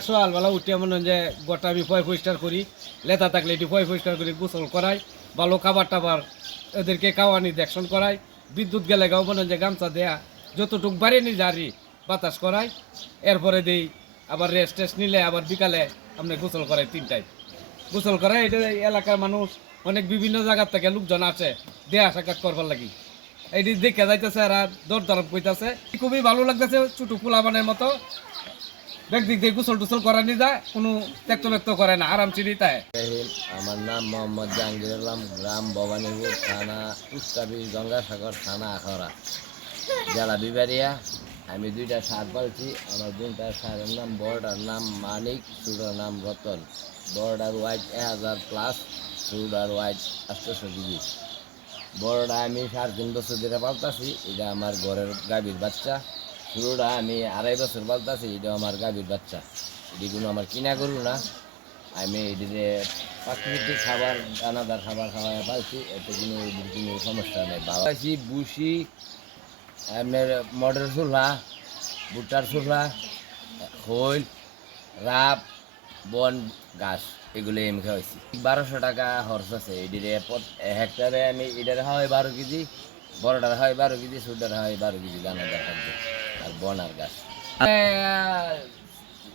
সকালবেলা উঠে মনে যে গোটা আমি পয় পরিষ্কার করি লেতা থাকলে এটি পয় পরিষ্কার করি, গোসল করাই ভালো খাবার টাবার এদেরকে খাওয়ানি, দেখশন করাই, বিদ্যুৎ গেলে গাও মনে যে গামছা দেয়া, যতটুক বাড়ি নি জারি বাতাস করাই, এরপরে দিই আবার রেস্ট টেস্ট নিলে আবার বিকালে আপনি গোসল করাই তিনটায় গোসল করাই, এটা এলাকার মানুষ, অনেক বিভিন্ন জায়গার থেকে লোকজন আছে দেয়া সাক্ষাৎ করবার লাগি। এটি দেখে যাইতেছে আর দর দরব কইতাছে, খুবই ভালো লাগতেছে ছোট ফুলাবানের মতো। দিয়ে গোসল টুসল করা নিয়ে যায় কোনো ত্যক্ত ব্যক্ত করে না, আরাম চিনি তাই। আমার নাম মোহাম্মদ জাহাঙ্গীর আলম, গ্রাম ভবানীপুর, থানা উস্তাবি গঙ্গাসাগর, থানা আখড়া জেলা বিবারিয়া আমি দুইটা সার পালছি, আমার বোনটার সারের নাম বড়টার নাম মানিক ছোটার নাম রতন। বড়টার ওয়াইট এক হাজার প্লাস ছোটার ওয়াইট আটশোশো কেজি বড়টা আমি সাড়ে তিন বছর ধরে পালতাছি, এটা আমার ঘরের গাভীর বাচ্চা। ছোটোটা আমি আড়াই বছর পালতাছি এটা আমার গাভীর বাচ্চা। এটি কোনো আমার কিনা গরু না। আমি এটিতে প্রাকৃতিক খাবার, দানাদার খাবার খাওয়াই পাইছি এতে কোনো কোনো সমস্যা নেই। পাইছি বুসি আপনার মটর চুলা ভুট্টার চুলা খৈল রাপ বন, ঘাস এগুলো আমি খাওয়াইছি। বারোশো টাকা খরচ আছে, এটিরে হেক্টরে আমি এটার হয় বারো কেজি, বড়টার হয় বারো কেজি ছোটার হয় বারো কেজি দানাদার খাদ্য। আর বন আর ঘাস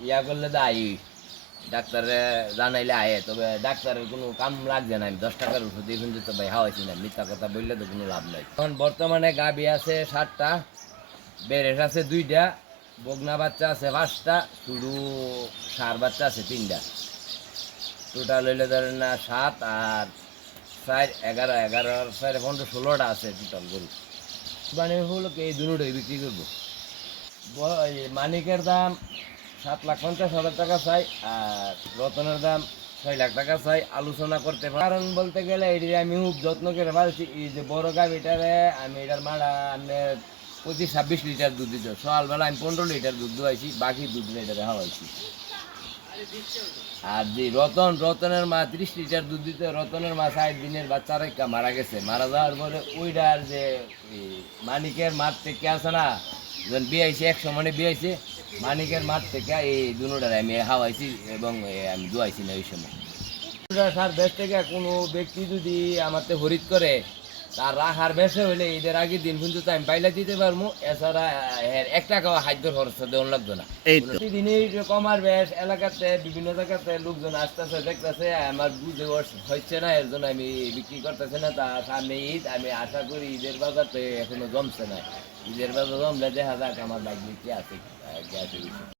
ইয়া করলে তো আই ডাক্তারে জানাইলে আয়ে, তবে ডাক্তারের কোনো কাম লাগছে না, আমি দশ টাকার ওষুধ কিন্তু তো ভাই হাওয়াইছি না, মিথ্যা কথা বললে তো কোনো লাভ নাই। এখন বর্তমানে গাবি আছে সাতটা, বেরেস আছে দুইটা, বগনা বাচ্চা আছে পাঁচটা, শুধু সার বাচ্চা আছে তিনটা। টোটাল হইলে ধরেন না সাত আর চার, এগারো এগারো চার, পনেরো, ষোলোটা আছে টোটাল গরু। মানে হলো এই দুটোই বিক্রি করব। মানিকের দাম সাত লাখ পঞ্চাশ হাজার টাকা চাই, আর রতনের দাম ছয় লাখ টাকা চাই। আলোচনা করতে। কারণ বলতে গেলে এটি আমি খুব যত্ন করে পারছি। এই যে বড় গাভিটারে আমি এটার মাড়া আমি পঁচিশ ছাব্বিশ লিটার দুধ দিত সকালবেলা আমি পনেরো লিটার দুধ দুয়াইছি, বাকি দুধ লিটারে হাওয়াইছি আর যে রতন, রতনের মা ত্রিশ লিটার দুধ দিতে রতনের মা ষাট দিনের বাচ্চা রেখা মারা গেছে। মারা যাওয়ার পরে ওইটার যে মানিকের মাঠ থেকে আছে না যখন বিয়াইছে একশো মানে বিয়াইছে মানিকের মাঠ থেকে এই দুটার আমি হাওয়াইছি এবং আমি দুয়াইছি না ওই সময়। সার বেশ থেকে কোনো ব্যক্তি যদি আমাকে হরিত করে তার রাখার বেশে হইলে ঈদের আগের দিন পর্যন্ত আমি পাইলা দিতে পারব এছাড়া এক টাকা খাদ্য খরচ দেওয়ার লাগবে না। প্রতিদিনই কমার বেশ এলাকাতে বিভিন্ন জায়গাতে লোকজন আসতেছে দেখতেছে আমার বুঝে হচ্ছে না এর জন্য আমি বিক্রি করতেছি না। তা সামনে ঈদ আমি আশা করি ঈদের বাজার তো এখনও জমছে না। ঈদের বাজার জমলে দেখা যাক আমার বাইক বিক্রি কি আছে